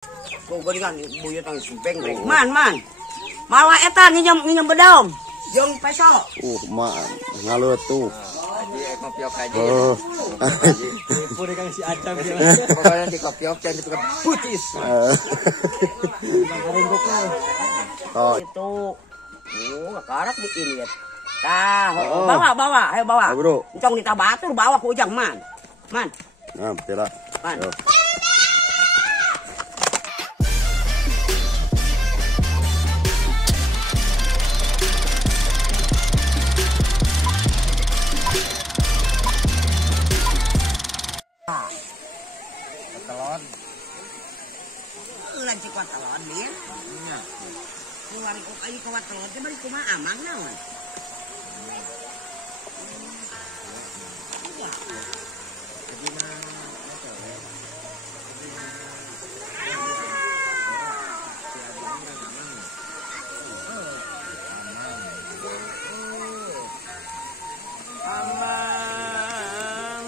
Tuh geuningan buyut tang simpeng rek. Man. Mawa eta nginjem bedong. Jeung peso. Man, ngalut tuh. Di kopiok aja. Oh. Puri kang si Acam dia. Pokoknya di kopiok can itu pucis. Oh, Itu. Karak diin ya. Tah, bawa, ayo bawa. Bro. Encong ditabatur bawa ke ujang man. Man. nah, tela. Man. Yo. Telon. Ulah cik telon dia. Nya. Keluar ikut ayo ke telon teh bari kumaha amang naon.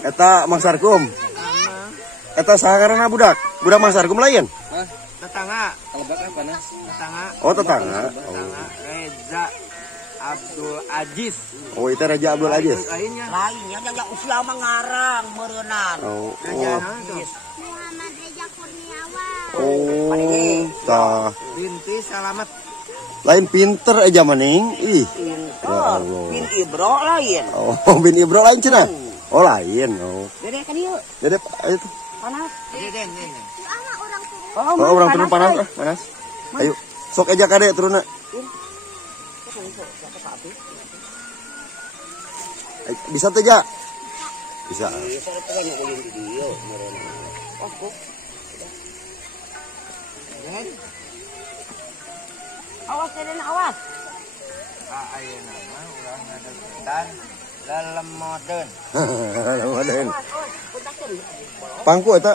Eta Mang Sarkum. Eta sakarana budak Mang Sarkum lain. Tetangga. Kelebak apa nas? Tetangga. Oh, tetangga. Tetangga Reza Abdul Aziz. Oh, itu Raja Abdul Aziz. Lainnya yang usia mengarang meureunan. Oh. Muhammad Reza Kurniawan. Oh, tah. Binti Salamet. Lain pinter aja maning. Ih. Pinter. Bin Ibro lain. Oh, bin Ibro lain cenah. Oh, lain. Oh. Dede ka dieu. Dede itu. Panas. Den. Anak orang turun. Oh, orang turun panas, panas. Ayo, sok aja kade turunna. Bisa teh, Ja? Bisa. Bisa teh nya ulin di dieu meureunan. Oh, awas Deden awas. Ayeuna mah urang ngadeukeutan dalam modern. Modern. Pangku eta.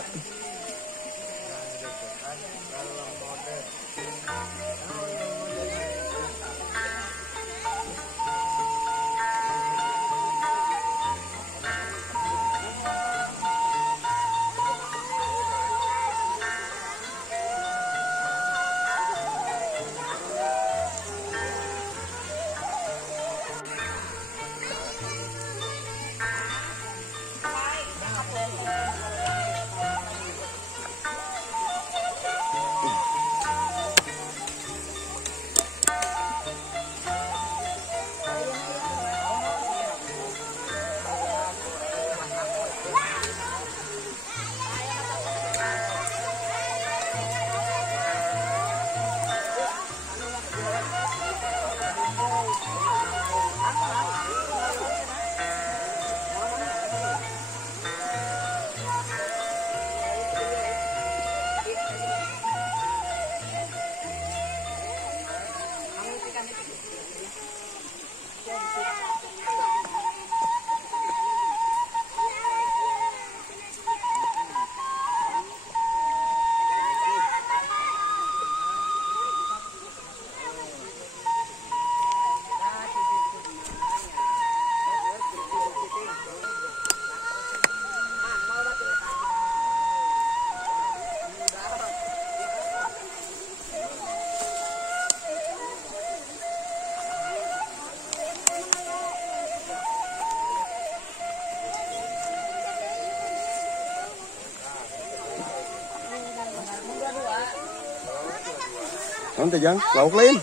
Nanti Jang, lauk lain.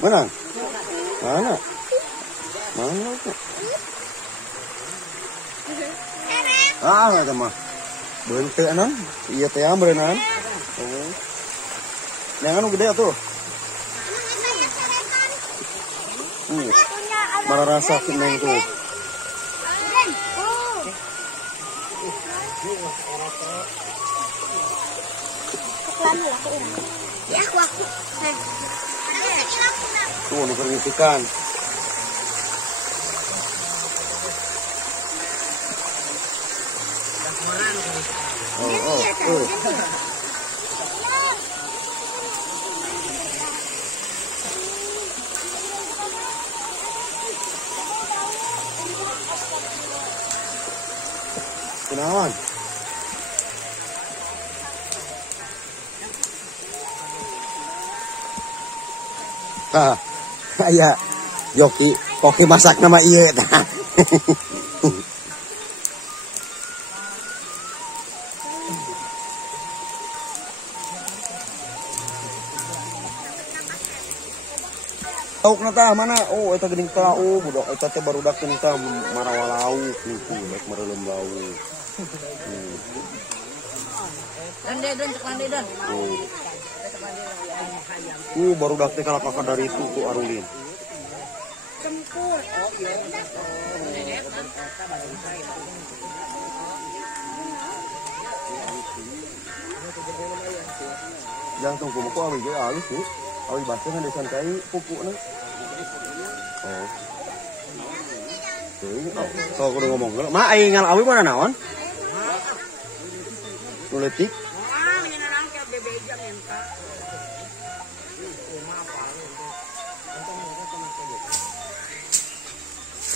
Mana? Mana? Mana lauknya? Nggak mah. Bentuk anan, iya teh berenang. Oh. Yang anu gede tuh. Malah rasa keneng tuh. Tuh, diperhatikan. Oh. Kenalan. Aya joki koki masak nama ieu tah. Lauk nata mana? Oh, eta geuning teh budak eta teh barudak geuning teh marawa lauk niku, baik mareuleum lauk. Dan cek mandi dan. Barudak teh kalakaka dari itu tuh Arulin. Jangan tunggu muku awi ge alus tuh. Awi baskeun desan kai pupukna. Oh. Tuh, kudu ngomong. Ma aing ngal awi mana naon? Nu leutik.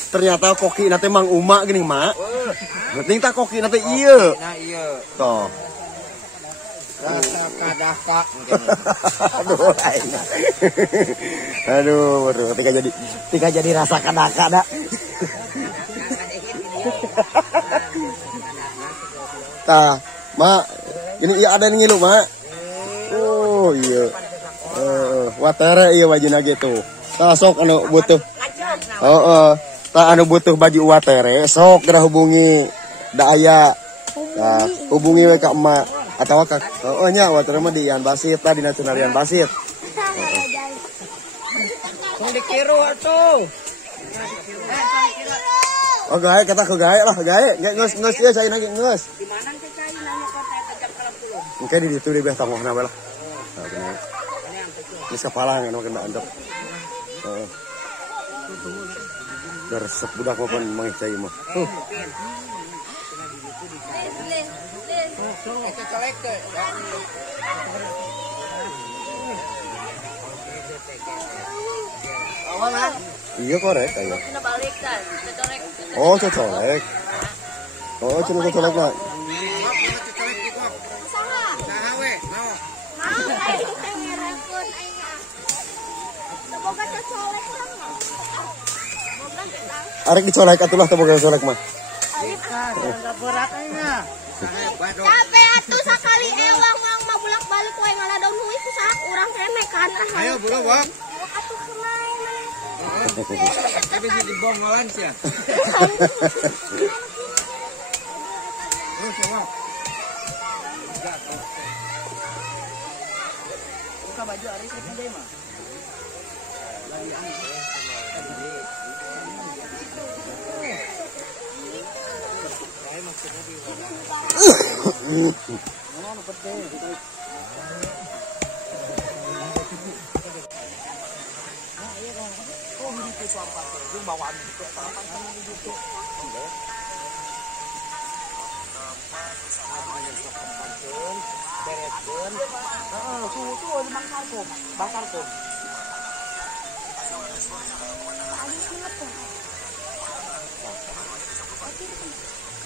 Ternyata koki nate Mang Uma gini mak. Penting tak koki nate iya. Nah iya. Toh. Rasa kadaka. Aduh, lain. Aduh, tika jadi rasa kadaka dah. Tah, mak, ini iya ada yang ngilu mak. Oh iya. Watere iya wajina gitu. Tah sok anu butuh. Tak anu butuh baju watere, sok geura hubungi da aya. Nah, hubungi we ka emak atawa ka nya watere mah di Ian Basit tah dina Cenarian Basit. Tong dikiru atuh. Oh gae kata ke gae lah gae, geus ieu saya nanya geus. Di mana teh cai nanya kok teh kejap kalam puluh. Engke di ditu di beh tanggohna we lah. Nah, bener. Geus kapalang anu kena andep. Heeh. Resep budak mah pun mangcai mah. Itu colek teh. Awalan. Iya korek aya. Kita balik kan. Kecorek. Oh, cocolek. Oh, cenah cocolek mah. Arek dicolek atulah teu boga colek mah. Capek atuh sakali ewang mah bulak-balik we ngaladaun heuy ku saha urang kene kan. Ayo buru, Bang. Atuh kemana? Tapi si dibom ngolan sia. Buka baju Aris itu deh mah.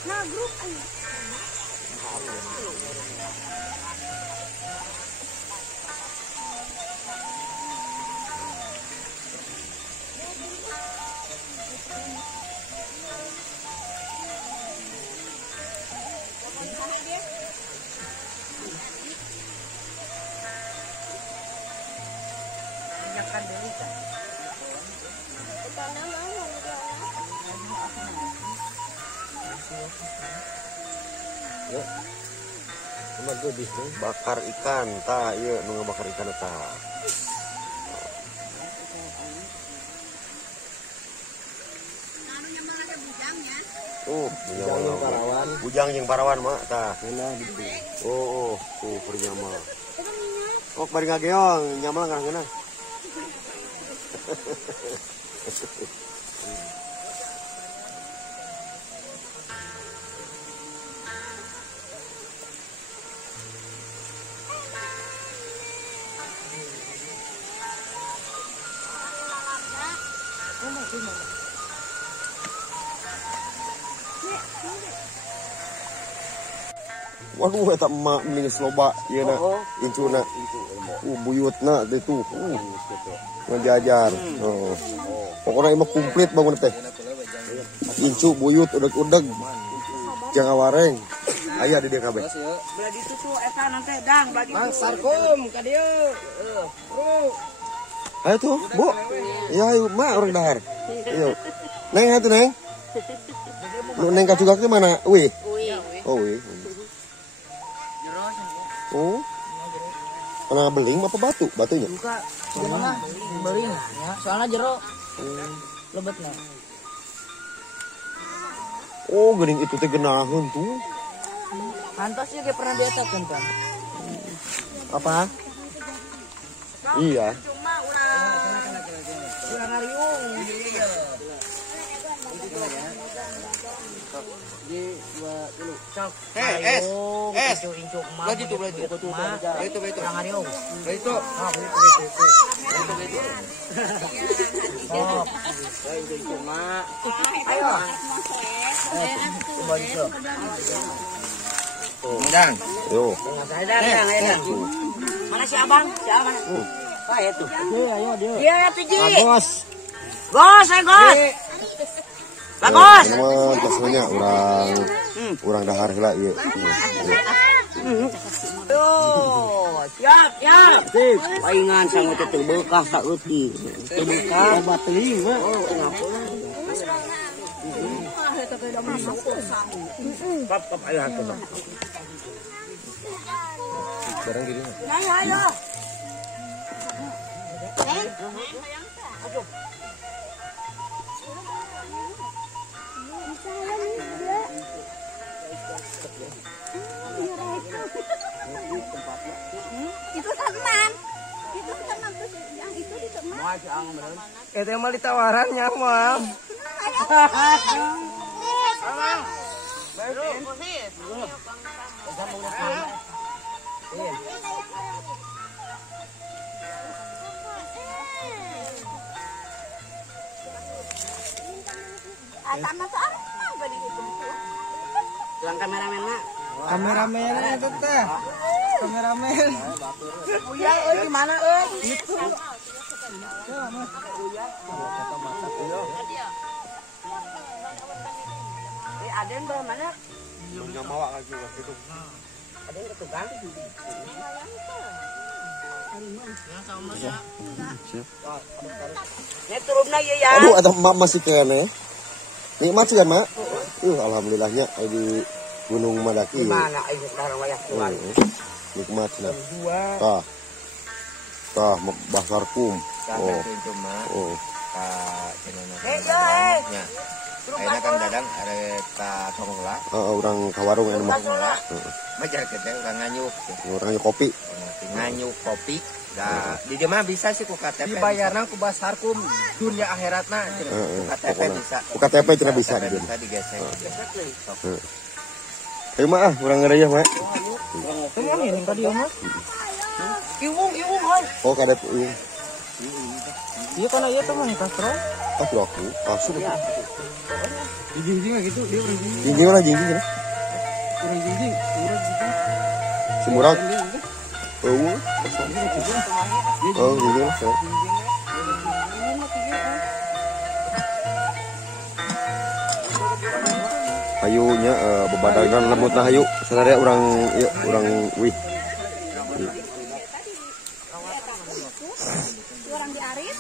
Nah, grup aja. Cuman tuh di bakar ikan, tah ieu nu ngabakar ikan eta. Bujang yang parawan mak tah. Oh, tuh perjama. Oh, bari ngageong, nyamal ngarang-ngarang. Waduh eta emak mending loba ieu na incuna. Buyutna teh tuh. Ngajajar. Oh. Pokoknya emang komplit bangun teh. Incu buyut udeg-udeg. Jangan wareng. Aya di dia kabeh. Belah ditu tuh eta nanti dang belah ditu. Mang sarkum ka dieu. Ayo tuh, Bu. Ya ayo mak orang dahar. Ayo. Neng atuh neng. Lu neng kacugak teh mana? Wih. Oh, wih. Oh. Pernah beling apa batu? Batunya? Buka. Gimana? Beling ya. Soalnya jero. Lebetna. Oh, geuning itu teh geunaheun tuh. Pantas juga pernah dietakeun kan. Apa? Iya. Cuma urang Dang. Yo. Mana si abang? Si abang. Kae tuh. Ayo dia. Dia tuh Ji. Bagos. Gos, gos. Bagos. Teman, pasnya urang dahar heula ieu. Tuh, siap, siap. Paingan sangat teu beukah saeutik. Teu beukah obat teuing mah. Oh, kenapa? Pap ayo atuh. Barang gini. Ayo, ayo. Itu teman. Itu teman terus yang itu di teman. Eta mah ditawarannya mah. Sama seorang apa di situ? Tuang kameramen mak. Kameramen itu teh. Kameramen. Uya, gimana euy? Itu. Aden bawa mana? Yang mawa lagi gitu. Aden ke tukang. Ini turunnya ya. Aduh, ada emak masih kene. Nikmat sih ya, Mak. Alhamdulillahnya di Gunung Madaki. Mana ayo darah wayah keluar. Nikmat nah. Tah basar kum. Oh. Oh. Ayeuna kan dadang areta tongla. Orang ka warung anu mah. Majar kita urang nganyuk. Orang kopi. Nganyuk kopi. Da di dieu mah bisa sih ku KTP. Dibayarna ku basarkum dunia akhiratna ku KTP bisa. Ku KTP cenah bisa di dieu. Bisa digesek. Ayo mah urang ngeureuh mah. Temu ngiring ka dieu mah. Iwung hoi. Oh kada ieu. Ieu kana ieu teh mah Castro. Aku asup. Jingjing gitu dia urang jingjing. Jingjing lah jingjing cenah. Urang jingjing, urang jingjing. Simurag. Oh. Oh, jingjing. Hayunya bebadangan lembut nah hayu. Sadaya urang ieu urang wih. Orang di Arif.